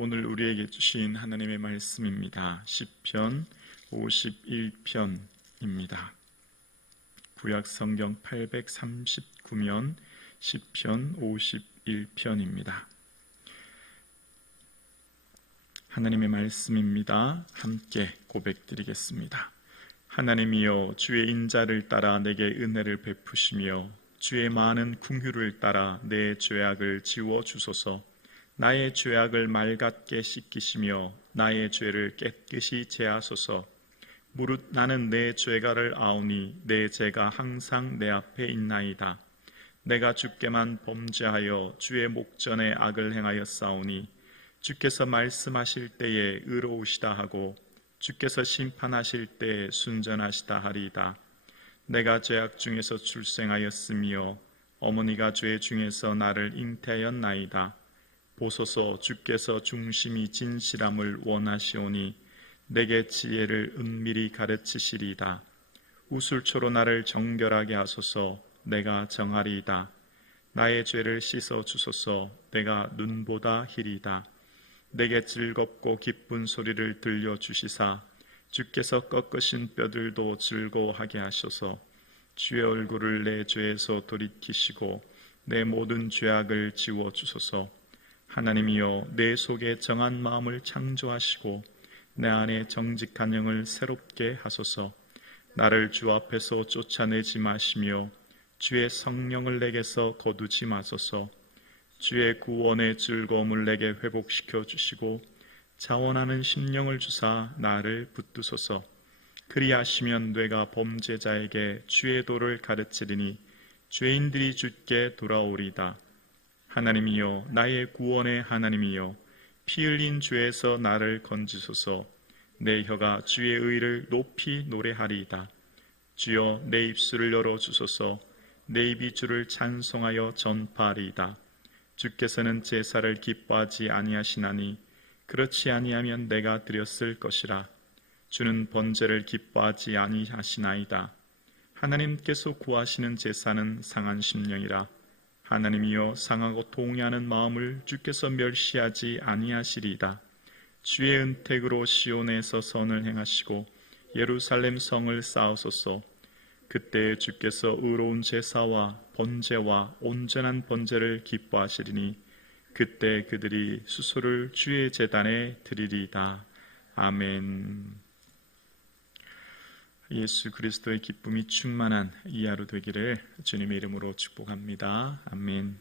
오늘 우리에게 주신 하나님의 말씀입니다. 시편 51편입니다. 구약 성경 839면 시편 51편입니다. 하나님의 말씀입니다. 함께 고백드리겠습니다. 하나님이여, 주의 인자를 따라 내게 은혜를 베푸시며 주의 많은 긍휼을 따라 내 죄악을 지워 주소서. 나의 죄악을 맑게 씻기시며 나의 죄를 깨끗이 제하소서. 무릇 나는 내 죄가를 아오니 내 죄가 항상 내 앞에 있나이다. 내가 주께만 범죄하여 주의 목전에 악을 행하였사오니 주께서 말씀하실 때에 의로우시다 하고 주께서 심판하실 때에 순전하시다 하리이다. 내가 죄악 중에서 출생하였으며 어머니가 죄 중에서 나를 잉태하였나이다. 보소서, 주께서 중심이 진실함을 원하시오니 내게 지혜를 은밀히 가르치시리이다. 우술초로 나를 정결하게 하소서. 내가 정하리이다. 나의 죄를 씻어 주소서. 내가 눈보다 희리이다. 내게 즐겁고 기쁜 소리를 들려주시사 주께서 꺾으신 뼈들도 즐거워하게 하소서. 주의 얼굴을 내 죄에서 돌이키시고 내 모든 죄악을 지워주소서. 하나님이여, 내 속에 정한 마음을 창조하시고 내 안에 정직한 영을 새롭게 하소서. 나를 주 앞에서 쫓아내지 마시며 주의 성령을 내게서 거두지 마소서. 주의 구원의 즐거움을 내게 회복시켜 주시고 자원하는 심령을 주사 나를 붙드소서. 그리하시면 뇌가 범죄자에게 주의 도를 가르치리니 죄인들이 주께 돌아오리다. 하나님이여, 나의 구원의 하나님이여, 피 흘린 죄에서 나를 건지소서. 내 혀가 주의 의를 높이 노래하리이다. 주여, 내 입술을 열어주소서. 내 입이 주를 찬송하여 전파하리이다. 주께서는 제사를 기뻐하지 아니하시나니 그렇지 아니하면 내가 드렸을 것이라. 주는 번제를 기뻐하지 아니하시나이다. 하나님께서 구하시는 제사는 상한 심령이라. 하나님이여, 상하고 통회하는 마음을 주께서 멸시하지 아니하시리이다. 주의 은택으로 시온에서 선을 행하시고 예루살렘 성을 쌓으소서. 그때 주께서 의로운 제사와 번제와 온전한 번제를 기뻐하시리니 그때 그들이 수소를 주의 제단에 드리리이다. 아멘. 예수 그리스도의 기쁨이 충만한 이 하루 되기를 주님의 이름으로 축복합니다. 아멘.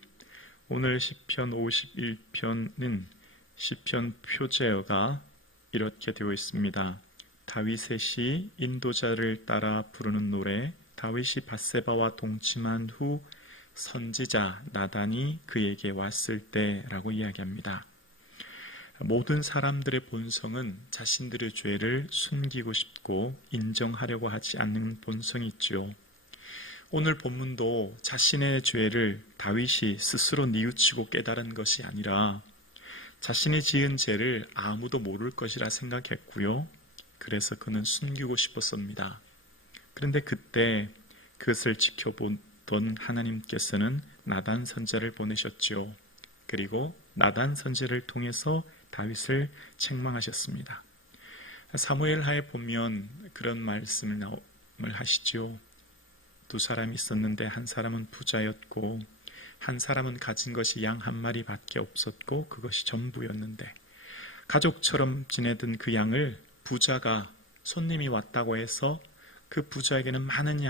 오늘 시편 51편은 시편 표제어가 이렇게 되어 있습니다. 다윗의 시, 인도자를 따라 부르는 노래. 다윗이 밧세바와 동침한 후 선지자 나단이 그에게 왔을 때라고 이야기합니다. 모든 사람들의 본성은 자신들의 죄를 숨기고 싶고 인정하려고 하지 않는 본성이 있죠. 오늘 본문도 자신의 죄를 다윗이 스스로 뉘우치고 깨달은 것이 아니라 자신이 지은 죄를 아무도 모를 것이라 생각했고요. 그래서 그는 숨기고 싶었습니다. 그런데 그때 그것을 지켜보던 하나님께서는 나단 선지자를 보내셨죠. 그리고 나단 선지자를 통해서 다윗을 책망하셨습니다. 사무엘하에 보면 그런 말씀을 하시죠. 두 사람이 있었는데 한 사람은 부자였고 한 사람은 가진 것이 양 한 마리밖에 없었고 그것이 전부였는데 가족처럼 지내던 그 양을 부자가 손님이 왔다고 해서 그 부자에게는 많은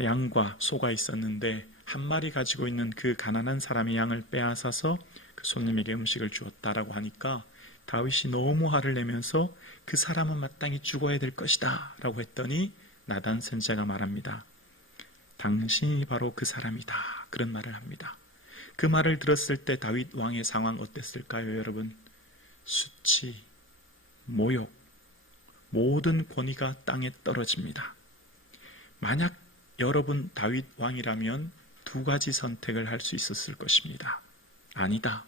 양과 소가 있었는데 한 마리 가지고 있는 그 가난한 사람의 양을 빼앗아서 그 손님에게 음식을 주었다라고 하니까 다윗이 너무 화를 내면서 그 사람은 마땅히 죽어야 될 것이다 라고 했더니 나단 선지자가 말합니다. 당신이 바로 그 사람이다. 그런 말을 합니다. 그 말을 들었을 때 다윗 왕의 상황 어땠을까요, 여러분? 수치, 모욕, 모든 권위가 땅에 떨어집니다. 만약 여러분 다윗 왕이라면 두 가지 선택을 할 수 있었을 것입니다. 아니다.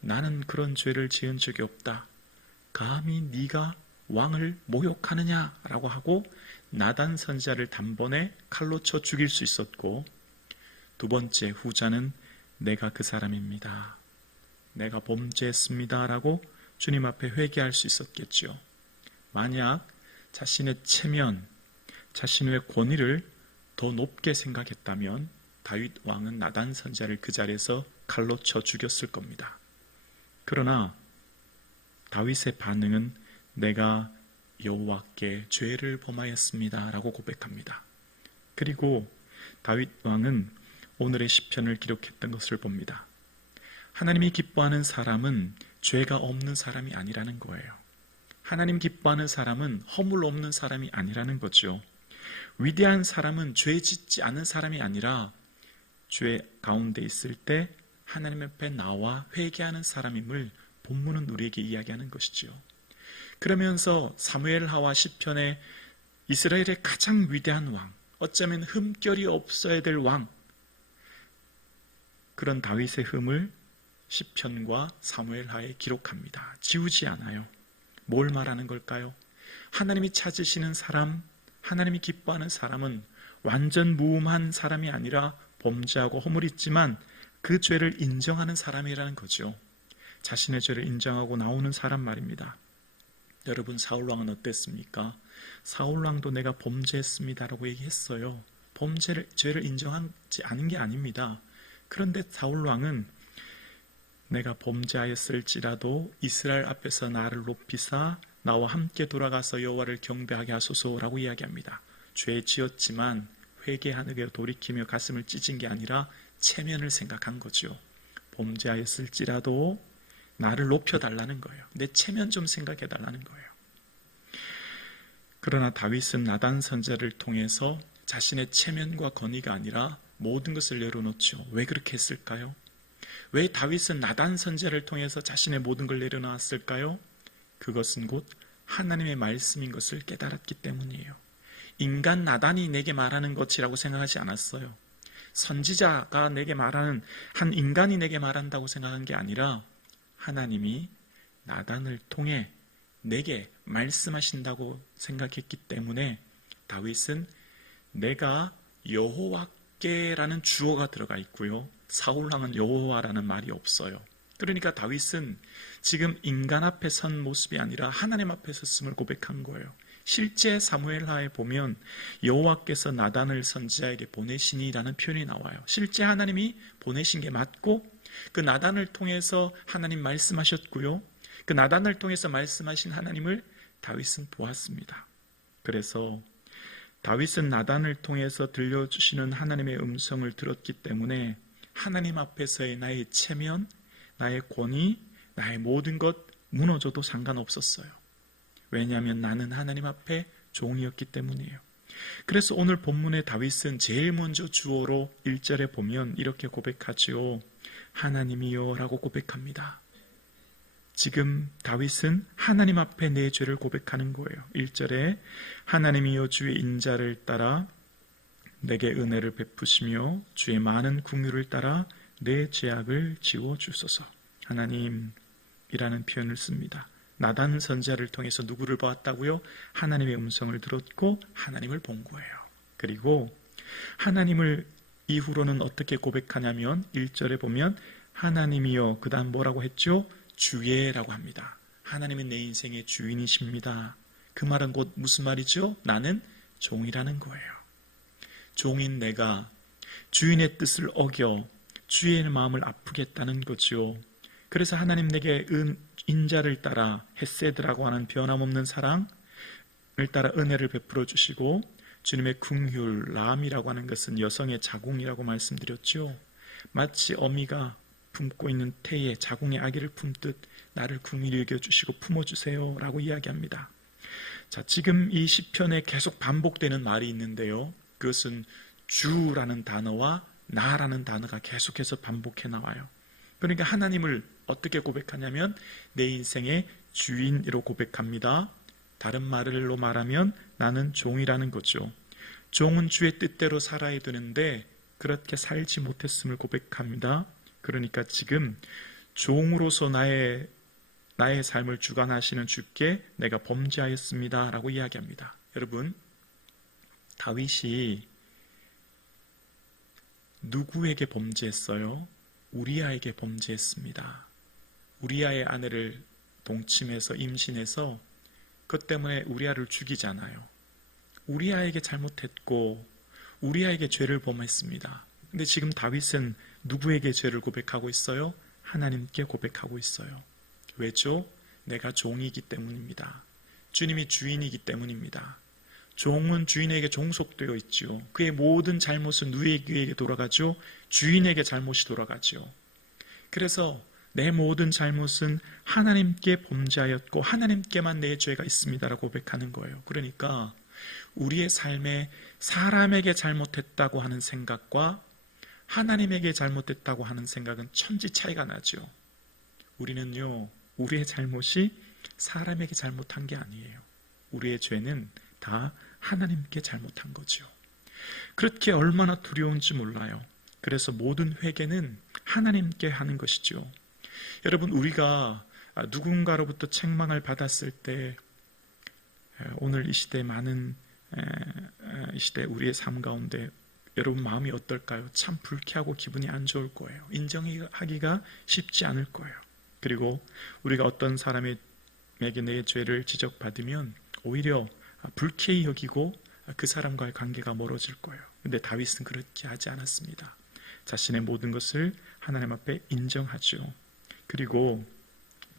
나는 그런 죄를 지은 적이 없다. 감히 네가 왕을 모욕하느냐라고 하고 나단 선지자를 단번에 칼로 쳐 죽일 수 있었고, 두 번째 후자는 내가 그 사람입니다. 내가 범죄했습니다라고 주님 앞에 회개할 수 있었겠죠. 만약 자신의 체면, 자신의 권위를 더 높게 생각했다면 다윗 왕은 나단 선지자를 그 자리에서 칼로 쳐 죽였을 겁니다. 그러나 다윗의 반응은 내가 여호와께 죄를 범하였습니다 라고 고백합니다. 그리고 다윗 왕은 오늘의 시편을 기록했던 것을 봅니다. 하나님이 기뻐하는 사람은 죄가 없는 사람이 아니라는 거예요. 하나님 기뻐하는 사람은 허물 없는 사람이 아니라는 거죠. 위대한 사람은 죄 짓지 않은 사람이 아니라 죄 가운데 있을 때 하나님 앞에 나와 회개하는 사람임을 본문은 우리에게 이야기하는 것이지요. 그러면서 사무엘하와 시편에 이스라엘의 가장 위대한 왕, 어쩌면 흠결이 없어야 될 왕, 그런 다윗의 흠을 시편과 사무엘하에 기록합니다. 지우지 않아요. 뭘 말하는 걸까요? 하나님이 찾으시는 사람, 하나님이 기뻐하는 사람은 완전 무음한 사람이 아니라 범죄하고 허물이 있지만 그 죄를 인정하는 사람이라는 거죠. 자신의 죄를 인정하고 나오는 사람 말입니다. 여러분, 사울왕은 어땠습니까? 사울왕도 내가 범죄했습니다라고 얘기했어요. 죄를 인정하지 않은 게 아닙니다. 그런데 사울왕은 내가 범죄하였을지라도 이스라엘 앞에서 나를 높이사 나와 함께 돌아가서 여호와를 경배하게 하소서라고 이야기합니다. 죄 지었지만 회개하며 돌이키며 가슴을 찢은 게 아니라 체면을 생각한 거죠. 범죄하였을지라도 나를 높여달라는 거예요. 내 체면 좀 생각해달라는 거예요. 그러나 다윗은 나단 선지자를 통해서 자신의 체면과 권위가 아니라 모든 것을 내려놓죠. 왜 그렇게 했을까요? 왜 다윗은 나단 선지자를 통해서 자신의 모든 걸 내려놓았을까요? 그것은 곧 하나님의 말씀인 것을 깨달았기 때문이에요. 인간 나단이 내게 말하는 것이라고 생각하지 않았어요. 선지자가 내게 말하는, 한 인간이 내게 말한다고 생각한 게 아니라 하나님이 나단을 통해 내게 말씀하신다고 생각했기 때문에 다윗은 내가 여호와께라는 주어가 들어가 있고요. 사울왕은 여호와라는 말이 없어요. 그러니까 다윗은 지금 인간 앞에 선 모습이 아니라 하나님 앞에 섰음을 고백한 거예요. 실제 사무엘하에 보면 여호와께서 나단을 선지자에게 보내시니라는 표현이 나와요. 실제 하나님이 보내신 게 맞고 그 나단을 통해서 하나님 말씀하셨고요. 그 나단을 통해서 말씀하신 하나님을 다윗은 보았습니다. 그래서 다윗은 나단을 통해서 들려주시는 하나님의 음성을 들었기 때문에 하나님 앞에서의 나의 체면, 나의 권위, 나의 모든 것 무너져도 상관없었어요. 왜냐하면 나는 하나님 앞에 종이었기 때문이에요. 그래서 오늘 본문의 다윗은 제일 먼저 주어로 1절에 보면 이렇게 고백하지요. 하나님이여 라고 고백합니다. 지금 다윗은 하나님 앞에 내 죄를 고백하는 거예요. 1절에 하나님이여 주의 인자를 따라 내게 은혜를 베푸시며 주의 많은 긍휼을 따라 내 죄악을 지워주소서. 하나님이라는 표현을 씁니다. 나단 선지자를 통해서 누구를 보았다고요? 하나님의 음성을 들었고 하나님을 본 거예요. 그리고 하나님을 이후로는 어떻게 고백하냐면 1절에 보면 하나님이여, 그 다음 뭐라고 했죠? 주예라고 합니다. 하나님은 내 인생의 주인이십니다. 그 말은 곧 무슨 말이죠? 나는 종이라는 거예요. 종인 내가 주인의 뜻을 어겨 주인의 마음을 아프게 했다는 거죠. 그래서 하나님 내게 인자를 따라 헤세드라고 하는 변함없는 사랑을 따라 은혜를 베풀어 주시고 주님의 긍휼, 라함이라고 하는 것은 여성의 자궁이라고 말씀드렸죠. 마치 어미가 품고 있는 태에 자궁의 아기를 품듯 나를 긍휼히 여겨주시고 품어주세요 라고 이야기합니다. 자, 지금 이 시편에 계속 반복되는 말이 있는데요. 그것은 주라는 단어와 나라는 단어가 계속해서 반복해 나와요. 그러니까 하나님을 어떻게 고백하냐면 내 인생의 주인으로 고백합니다. 다른 말로 말하면 나는 종이라는 거죠. 종은 주의 뜻대로 살아야 되는데 그렇게 살지 못했음을 고백합니다. 그러니까 지금 종으로서 나의 삶을 주관하시는 주께 내가 범죄하였습니다 라고 이야기합니다. 여러분, 다윗이 누구에게 범죄했어요? 우리아에게 범죄했습니다. 우리아의 아내를 동침해서 임신해서 그것 때문에 우리아를 죽이잖아요. 우리아에게 잘못했고 우리아에게 죄를 범했습니다. 근데 지금 다윗은 누구에게 죄를 고백하고 있어요? 하나님께 고백하고 있어요. 왜죠? 내가 종이기 때문입니다. 주님이 주인이기 때문입니다. 종은 주인에게 종속되어 있지요. 그의 모든 잘못은 누구에게 돌아가죠? 주인에게 잘못이 돌아가죠. 그래서 내 모든 잘못은 하나님께 범죄하였고 하나님께만 내 죄가 있습니다라고 고백하는 거예요. 그러니까 우리의 삶에 사람에게 잘못했다고 하는 생각과 하나님에게 잘못했다고 하는 생각은 천지 차이가 나죠. 우리는요, 우리의 잘못이 사람에게 잘못한 게 아니에요. 우리의 죄는 다 하나님께 잘못한 거죠. 그렇게 얼마나 두려운지 몰라요. 그래서 모든 회개는 하나님께 하는 것이죠. 여러분, 우리가 누군가로부터 책망을 받았을 때 오늘 이 시대 이 시대 우리의 삶 가운데 여러분 마음이 어떨까요? 참 불쾌하고 기분이 안 좋을 거예요. 인정하기가 쉽지 않을 거예요. 그리고 우리가 어떤 사람에게 내 죄를 지적받으면 오히려 불쾌히 여기고 그 사람과의 관계가 멀어질 거예요. 근데 다윗은 그렇게 하지 않았습니다. 자신의 모든 것을 하나님 앞에 인정하죠. 그리고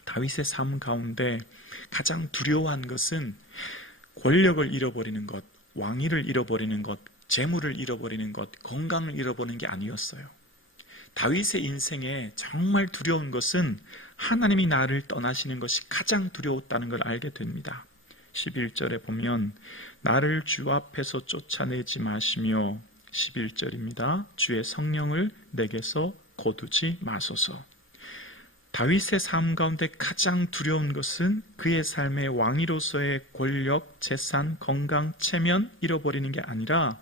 다윗의 삶 가운데 가장 두려워한 것은 권력을 잃어버리는 것, 왕위를 잃어버리는 것, 재물을 잃어버리는 것, 건강을 잃어버리는 게 아니었어요. 다윗의 인생에 정말 두려운 것은 하나님이 나를 떠나시는 것이 가장 두려웠다는 걸 알게 됩니다. 11절에 보면 나를 주 앞에서 쫓아내지 마시며 11절입니다. 주의 성령을 내게서 거두지 마소서. 다윗의 삶 가운데 가장 두려운 것은 그의 삶의 왕위로서의 권력, 재산, 건강, 체면 잃어버리는 게 아니라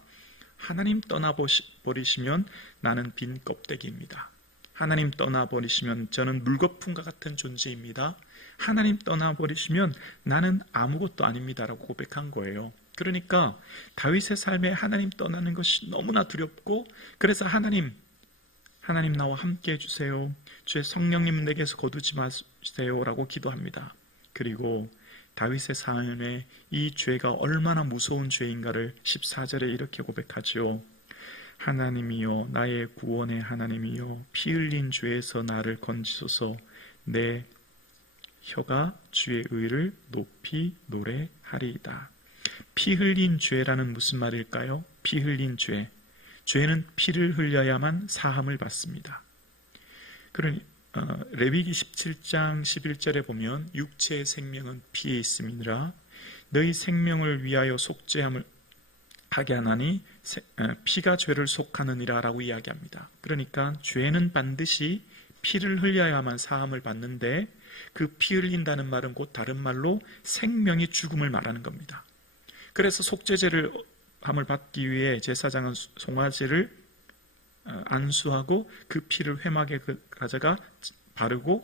하나님 떠나버리시면 나는 빈 껍데기입니다. 하나님 떠나버리시면 저는 물거품과 같은 존재입니다. 하나님 떠나버리시면 나는 아무것도 아닙니다라고 고백한 거예요. 그러니까 다윗의 삶에 하나님 떠나는 것이 너무나 두렵고 그래서 하나님 나와 함께 해주세요. 주의 성령님 내게서 거두지 마세요 라고 기도합니다. 그리고 다윗의 삶에 이 죄가 얼마나 무서운 죄인가를 14절에 이렇게 고백하죠. 하나님이여 나의 구원의 하나님이여 피 흘린 죄에서 나를 건지소서. 내 혀가 주의 의를 높이 노래하리이다. 피 흘린 죄라는 무슨 말일까요? 피 흘린 죄. 죄는 피를 흘려야만 사함을 받습니다. 그러니 레위기 17장 11절에 보면 육체의 생명은 피에 있음이니라 너희 생명을 위하여 속죄함을 하게 하나니 피가 죄를 속하느니라 라고 이야기합니다. 그러니까 죄는 반드시 피를 흘려야만 사함을 받는데 그 피 흘린다는 말은 곧 다른 말로 생명이 죽음을 말하는 겁니다. 그래서 속죄제를 함을 받기 위해 제사장은 송아지를 안수하고 그 피를 회막에 가져가 바르고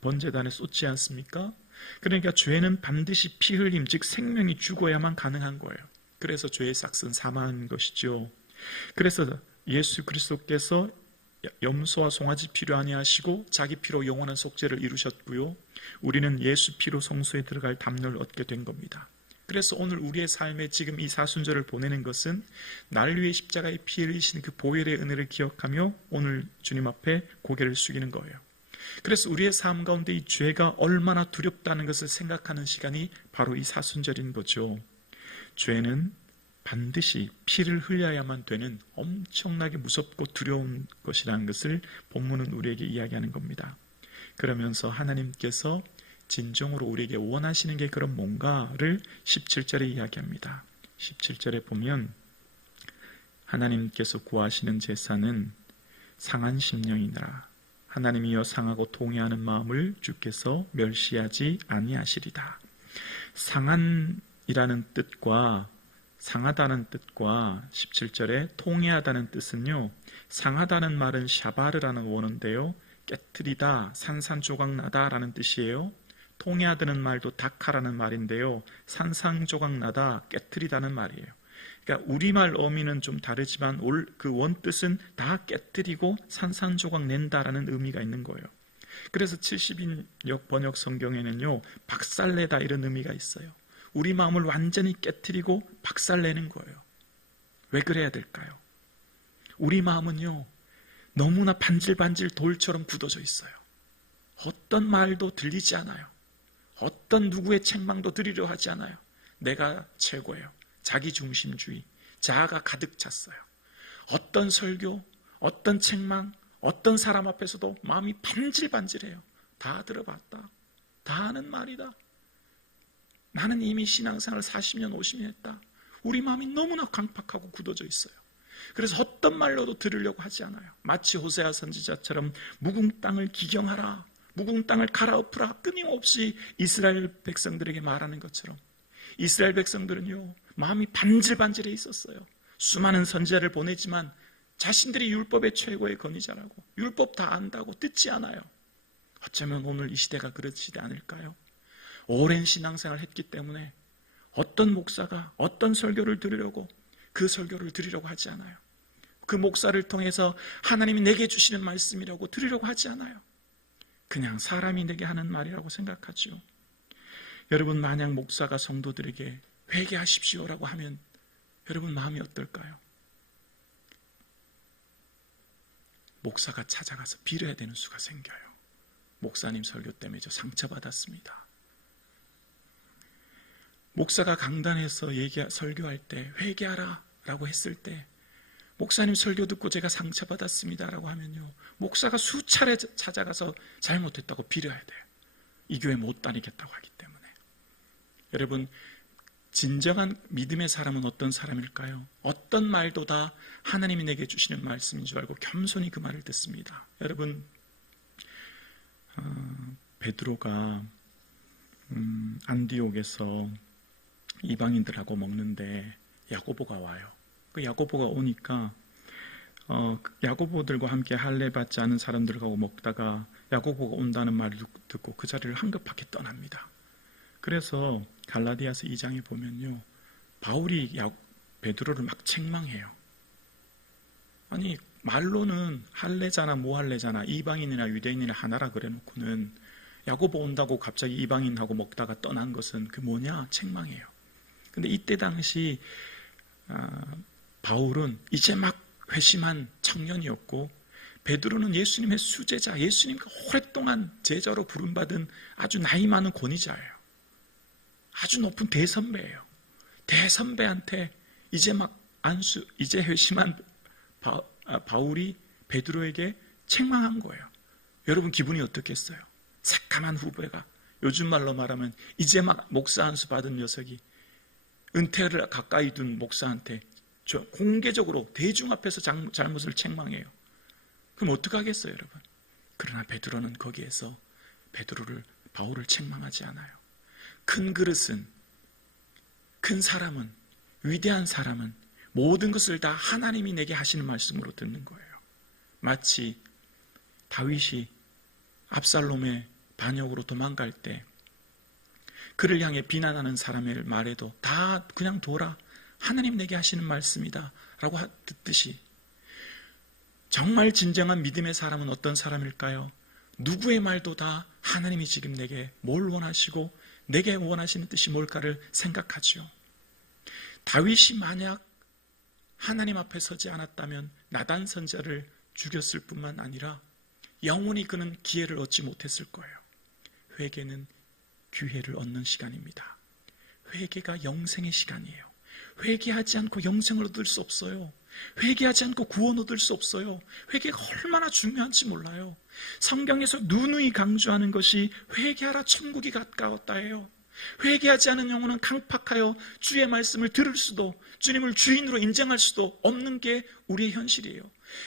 번제단에 쏟지 않습니까? 그러니까 죄는 반드시 피 흘림, 즉 생명이 죽어야만 가능한 거예요. 그래서 죄의 삭은 사망인 것이죠. 그래서 예수 그리스도께서 염소와 송아지 피로 아니하시고 자기 피로 영원한 속죄를 이루셨고요. 우리는 예수 피로 성소에 들어갈 담력을 얻게 된 겁니다. 그래서 오늘 우리의 삶에 지금 이 사순절을 보내는 것은 날 위해 십자가의 피 흘리신 그 보혈의 은혜를 기억하며 오늘 주님 앞에 고개를 숙이는 거예요. 그래서 우리의 삶 가운데 이 죄가 얼마나 두렵다는 것을 생각하는 시간이 바로 이 사순절인 거죠. 죄는 반드시 피를 흘려야만 되는 엄청나게 무섭고 두려운 것이라는 것을 본문은 우리에게 이야기하는 겁니다. 그러면서 하나님께서 진정으로 우리에게 원하시는 게 그런 뭔가를 17절에 이야기합니다. 17절에 보면 하나님께서 구하시는 제사는 상한 심령이니라. 하나님이여 상하고 통회하는 마음을 주께서 멸시하지 아니하시리다. 상한이라는 뜻과 상하다는 뜻과 17절에 통회하다는 뜻은요, 상하다는 말은 샤바르라는 원어인데요, 깨트리다, 산산조각나다 라는 뜻이에요. 통회하다는 말도 다카라는 말인데요, 산산조각나다, 깨트리다는 말이에요. 그러니까 우리말 어미는 좀 다르지만 그 원뜻은 다 깨트리고 산산조각 낸다라는 의미가 있는 거예요. 그래서 70인역 번역 성경에는요, 박살내다 이런 의미가 있어요. 우리 마음을 완전히 깨트리고 박살내는 거예요. 왜 그래야 될까요? 우리 마음은요, 너무나 반질반질 돌처럼 굳어져 있어요. 어떤 말도 들리지 않아요. 어떤 누구의 책망도 들으려 하지 않아요. 내가 최고예요. 자기중심주의, 자아가 가득 찼어요. 어떤 설교, 어떤 책망, 어떤 사람 앞에서도 마음이 반질반질해요. 다 들어봤다. 다 아는 말이다. 나는 이미 신앙생활 40년, 50년 했다. 우리 마음이 너무나 강팍하고 굳어져 있어요. 그래서 어떤 말로도 들으려고 하지 않아요. 마치 호세아 선지자처럼 묵은 땅을 기경하라, 묵은 땅을 갈아엎으라 끊임없이 이스라엘 백성들에게 말하는 것처럼 이스라엘 백성들은요, 마음이 반질반질해 있었어요. 수많은 선지자를 보내지만 자신들이 율법의 최고의 권위자라고, 율법 다 안다고 듣지 않아요. 어쩌면 오늘 이 시대가 그렇지 않을까요? 오랜 신앙생활을 했기 때문에 어떤 목사가 어떤 설교를 들으려고 그 설교를 들으려고 하지 않아요. 그 목사를 통해서 하나님이 내게 주시는 말씀이라고 들으려고 하지 않아요. 그냥 사람이 내게 하는 말이라고 생각하죠. 여러분, 만약 목사가 성도들에게 회개하십시오라고 하면 여러분 마음이 어떨까요? 목사가 찾아가서 빌어야 되는 수가 생겨요. 목사님 설교 때문에 저 상처받았습니다. 목사가 강단에서 설교할 때 회개하라 라고 했을 때 목사님 설교 듣고 제가 상처받았습니다 라고 하면요, 목사가 수차례 찾아가서 잘못했다고 빌어야 돼요. 이 교회 못 다니겠다고 하기 때문에. 여러분, 진정한 믿음의 사람은 어떤 사람일까요? 어떤 말도 다 하나님이 내게 주시는 말씀인 줄 알고 겸손히 그 말을 듣습니다. 여러분, 베드로가 안디옥에서 이방인들하고 먹는데 야고보가 와요. 그 야고보가 오니까 야고보들과 함께 할례 받지 않은 사람들하고 먹다가 야고보가 온다는 말을 듣고 그 자리를 한급하게 떠납니다. 그래서 갈라디아서 2장에 보면요, 바울이 베드로를 막 책망해요. 아니, 말로는 할례자나 모할례자나 이방인이나 유대인이나 하나라 그래놓고는 야고보 온다고 갑자기 이방인하고 먹다가 떠난 것은 그 뭐냐? 책망해요. 근데 이때 당시 바울은 이제 막 회심한 청년이었고 베드로는 예수님의 수제자, 예수님과 오랫동안 제자로 부름받은 아주 나이 많은 권위자예요. 아주 높은 대선배예요. 대선배한테 이제 회심한 바울이 베드로에게 책망한 거예요. 여러분 기분이 어떻겠어요? 새까만 후배가, 요즘 말로 말하면 이제 막 목사 안수 받은 녀석이 은퇴를 가까이 둔 목사한테 공개적으로 대중 앞에서 잘못을 책망해요. 그럼 어떡하겠어요, 여러분? 그러나 베드로는 거기에서 바울을 책망하지 않아요. 큰 그릇은, 큰 사람은, 위대한 사람은 모든 것을 다 하나님이 내게 하시는 말씀으로 듣는 거예요. 마치 다윗이 압살롬의 반역으로 도망갈 때 그를 향해 비난하는 사람의 말에도 다 그냥 둬라, 하나님 내게 하시는 말씀이다 라고 듣듯이, 정말 진정한 믿음의 사람은 어떤 사람일까요? 누구의 말도 다 하나님이 지금 내게 뭘 원하시고 내게 원하시는 뜻이 뭘까를 생각하죠. 다윗이 만약 하나님 앞에 서지 않았다면 나단 선지자를 죽였을 뿐만 아니라 영원히 그는 기회를 얻지 못했을 거예요. 회개는 기회를 얻는 시간입니다. 회개가 영생의 시간이에요. 회개하지 않고 영생을 얻을 수 없어요. 회개하지 않고 구원 얻을 수 없어요. 회개가 얼마나 중요한지 몰라요. 성경에서 누누이 강조하는 것이 회개하라 천국이 가까웠다예요. 회개하지 않은 영혼은 강팍하여 주의 말씀을 들을 수도, 주님을 주인으로 인정할 수도 없는 게 우리의 현실이에요.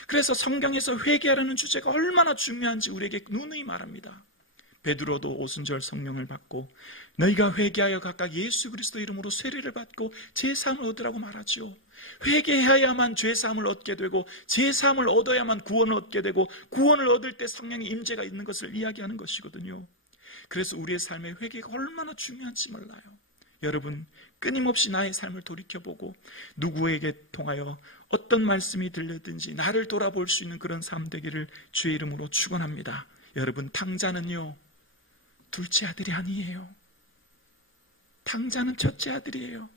그래서 성경에서 회개하라는 주제가 얼마나 중요한지 우리에게 누누이 말합니다. 베드로도 오순절 성령을 받고 너희가 회개하여 각각 예수 그리스도 이름으로 세례를 받고 제사함을 얻으라고 말하죠. 회개해야만 제사함을 얻게 되고 제사함을 얻어야만 구원을 얻게 되고 구원을 얻을 때 성령의 임재가 있는 것을 이야기하는 것이거든요. 그래서 우리의 삶에 회개가 얼마나 중요한지 몰라요. 여러분, 끊임없이 나의 삶을 돌이켜보고 누구에게 통하여 어떤 말씀이 들렸든지 나를 돌아볼 수 있는 그런 삶 되기를 주의 이름으로 축원합니다. 여러분, 탕자는요, 둘째 아들이 아니에요. 탕자는 첫째 아들이에요.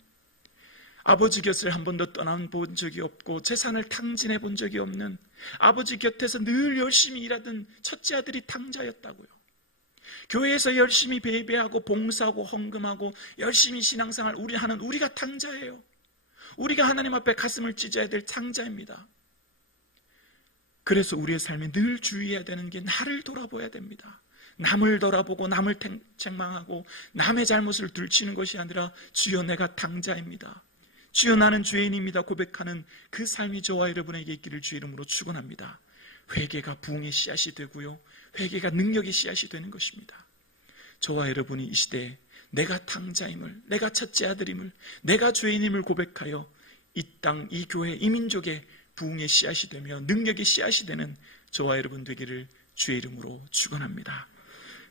아버지 곁을 한 번도 떠나본 적이 없고 재산을 탕진해 본 적이 없는, 아버지 곁에서 늘 열심히 일하던 첫째 아들이 탕자였다고요. 교회에서 열심히 배배하고 봉사하고 헌금하고 열심히 신앙생활 하는 우리가 탕자예요. 우리가 하나님 앞에 가슴을 찢어야 될 탕자입니다. 그래서 우리의 삶에 늘 주의해야 되는 게 나를 돌아봐야 됩니다. 남을 돌아보고 남을 책망하고 남의 잘못을 들추는 것이 아니라 주여 내가 탕자입니다, 주여 나는 죄인입니다 고백하는 그 삶이 저와 여러분에게 있기를 주 이름으로 축원합니다. 회개가 부흥의 씨앗이 되고요, 회개가 능력의 씨앗이 되는 것입니다. 저와 여러분이 이 시대에 내가 탕자임을, 내가 첫째 아들임을, 내가 죄인임을 고백하여 이 땅, 이 교회, 이 민족의 부흥의 씨앗이 되며 능력의 씨앗이 되는 저와 여러분 되기를 주의 이름으로 축원합니다.